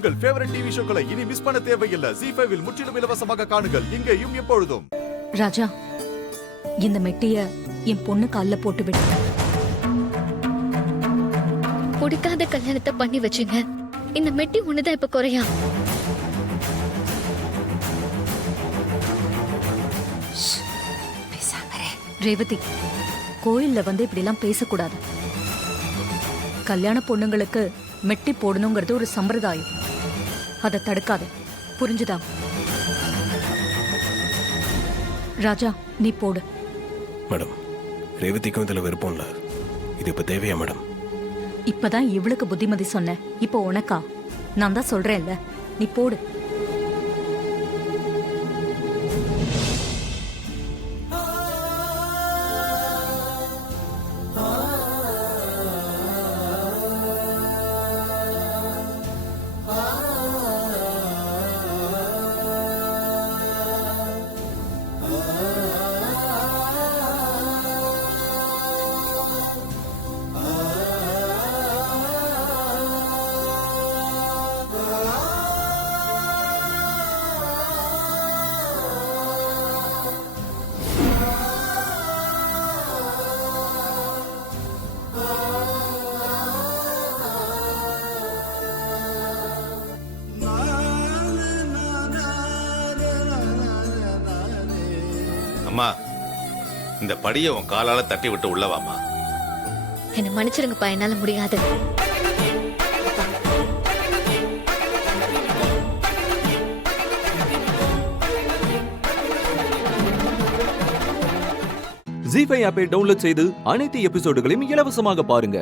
உங்கள் favourite TV ஷோக்களை இனி miss பண்ண தேவையில்லை. ZEE5 இல் முற்றிலும் இலவசமாக காணுங்கள். இங்கேயும் எப்பொழுதும். ராஜா, இந்த மெட்டிய என் பொண்ணு கால்ல போட்டு விடு. பிடிக்காத கல்யாணத்தை பண்ணி வச்சுங்க. இந்த மெட்டி ஒண்ணுதான் இப்ப குறையா. ரேவதி, கோயில்ல வந்து இப்படி எல்லாம் பேசக்கூடாது. கல்யாண பொண்ணுங்களுக்கு மெட்டி போடணுங்கிறது ஒரு சம்பிரதாயம். அதை தடுக்காத, புரிஞ்சுதா? ராஜா, நீ போடு. மேடம், ரேவதிக்கும் இதுல விருப்பம் இல்ல. இது இப்ப தேவையா மேடம்? இப்பதான் இவளுக்கு புத்திமதி சொன்னேன். இப்போ உனக்கா? நான் தான் சொல்றேன்ல, நீ போடு. அம்மா, இந்த படியை உன் காலால தட்டி விட்டு உள்ளவாமா. என்ன மன்னிச்சிருங்கப்பா, என்னால முடியாது. ZEE5 ஆப்பை டவுன்லோட் செய்து அனைத்து எபிசோடுகளையும் இலவசமாக பாருங்க.